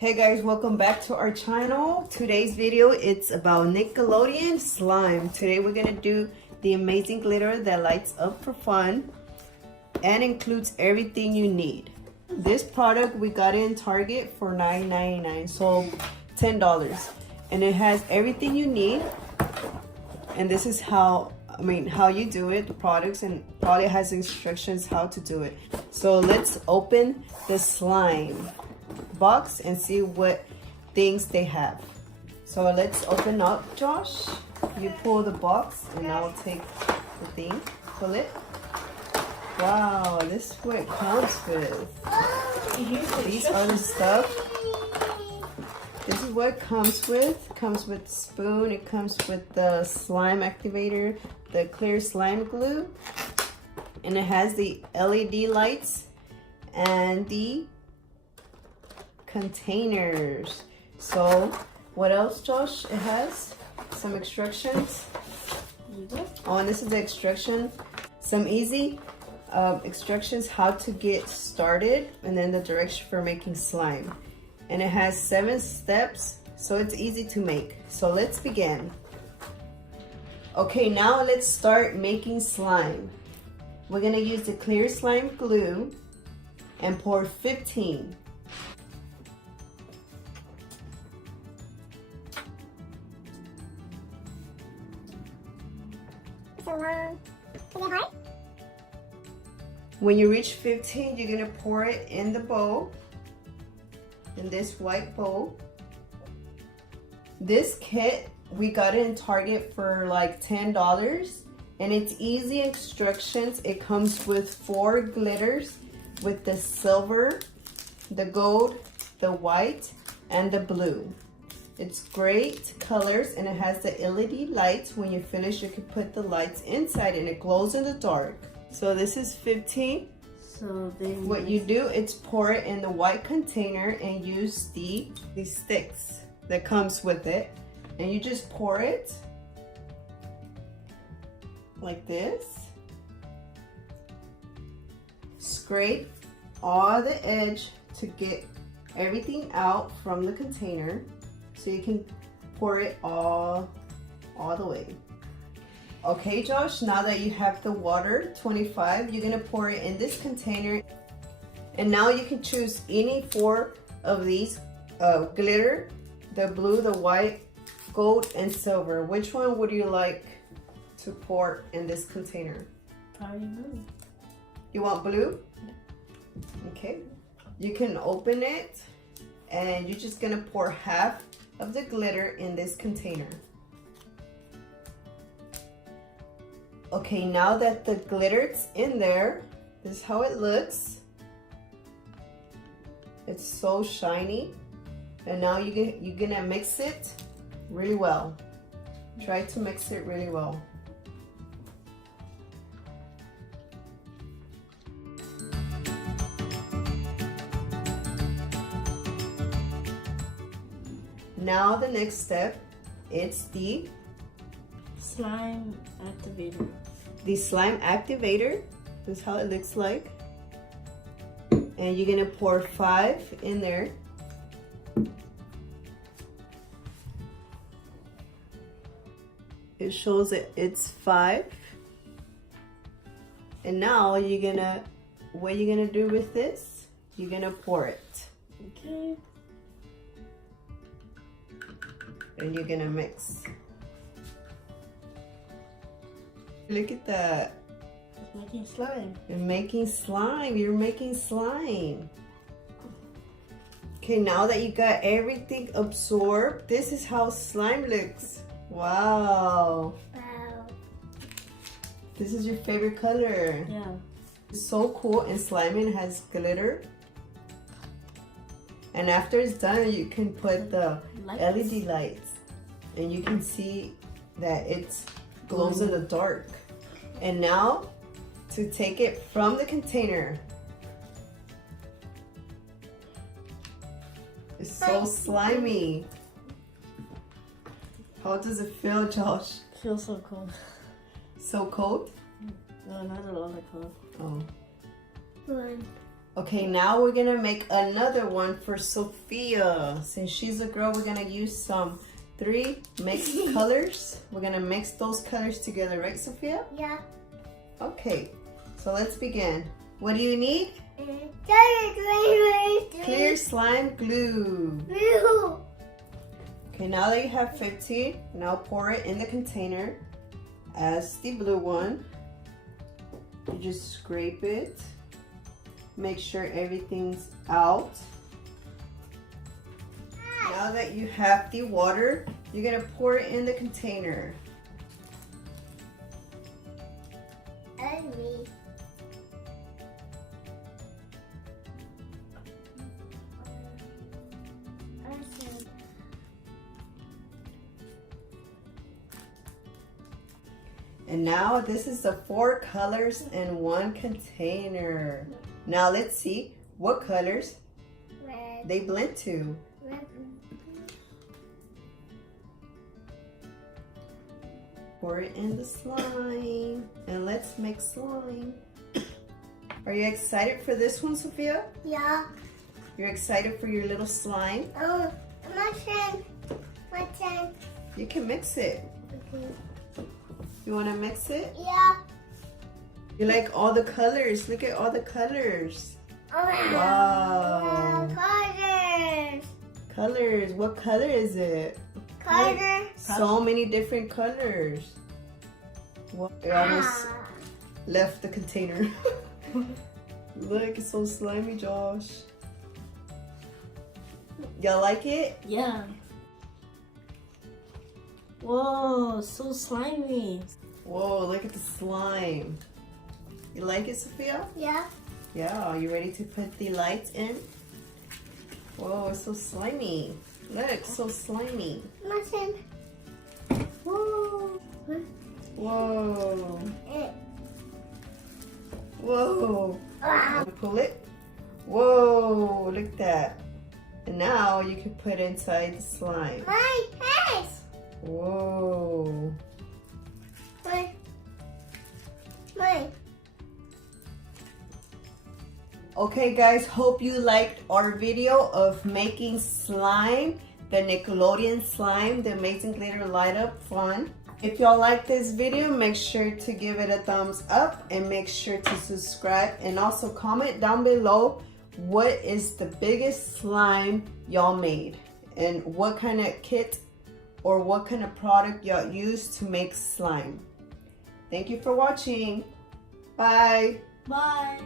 Hey guys, welcome back to our channel. Today's video, it's about Nickelodeon slime. Today we're gonna do the amazing glitter that lights up for fun and includes everything you need. This product we got in Target for $9.99, so $10, and it has everything you need. And this is how you do it, the products, and probably has instructions how to do it. So let's open the slime box and see what things they have. So let's open up, Josh. You pull the box and I'll take the thing. Pull it. Wow, this is what it comes with. These are the stuff. This is what it comes with. It comes with spoon. It comes with the slime activator, the clear slime glue, and it has the LED lights and the containers. So what else, Josh? It has some instructions. Oh, and this is the instruction. Some easy instructions how to get started, and then the direction for making slime. And it has 7 steps, so it's easy to make. So let's begin. Okay, now let's start making slime. We're gonna use the clear slime glue and pour 15. When you reach 15, you're gonna pour it in the bowl, in this white bowl. This kit, we got it in Target for like $10, and it's easy instructions. It comes with 4 glitters, with the silver, the gold, the white, and the blue. It's great colors, and it has the LED lights. When you finish, you can put the lights inside and it glows in the dark. So this is 15. So then what you do is pour it in the white container and use these sticks that comes with it. And you just pour it like this. Scrape all the edge to get everything out from the container, so you can pour it all the way. Okay, Josh, now that you have the water, 25, you're gonna pour it in this container. And now you can choose any 4 of these glitter, the blue, the white, gold, and silver. Which one would you like to pour in this container? Probably blue. You want blue? Okay. You can open it, and you're just gonna pour half of the glitter in this container. Okay, now that the glitter's in there, this is how it looks. It's so shiny. And now you're gonna mix it really well. Try to mix it really well. Now the next step, it's the slime activator. The slime activator. This is how it looks like. And you're gonna pour 5 in there. It shows that it's 5. And now what you're gonna do with this, you're gonna pour it. Okay. And you're gonna mix. Look at that. It's making slime. You're making slime. You're making slime. Okay, now that you got everything absorbed, this is how slime looks. Wow. Wow. This is your favorite color. Yeah. It's so cool, and slime has glitter. And after it's done, you can put the LED lights, and you can see that it glows in the dark. And now to take it from the container. It's so slimy. How does it feel, Josh? Feels so cold. So cold? No, not at all that cold. Oh. Okay, now we're gonna make another one for Sophia. Since she's a girl, we're gonna use some 3 mixed colors. We're gonna mix those colors together, right, Sophia? Yeah. Okay, so let's begin. What do you need? Clear slime glue. Okay, now that you have 50, now pour it in the container as the blue one. You just scrape it. Make sure everything's out. Now that you have the water, you're gonna pour it in the container. And me. And now this is the 4 colors in one container. Now let's see what colors Red. they blend to. Red. Pour it in the slime and let's make slime. Are you excited for this one, Sophia? Yeah. You're excited for your little slime? Oh, my turn. My turn. You can mix it. Okay. You want to mix it? Yeah. You like all the colors. Look at all the colors. Wow. Colors. Colors. What color is it? Colors. So many different colors. Well, it almost left the container. Look, it's so slimy, Josh. Y'all like it? Yeah. Whoa, so slimy. Whoa, look at the slime. You like it, Sophia? Yeah. Yeah, are you ready to put the lights in? Whoa, it's so slimy. Look, so slimy. My turn. Whoa. Whoa. Eh. Whoa. Ah. Wanna pull it? Whoa, look at that. And now you can put inside the slime. My face. Whoa. My. Okay guys, hope you liked our video of making slime, the Nickelodeon slime, the Amazing Glitter Light Up Fun. If y'all like this video, make sure to give it a thumbs up and make sure to subscribe, and also comment down below what is the biggest slime y'all made and what kind of kit or what kind of product y'all use to make slime. Thank you for watching. Bye. Bye.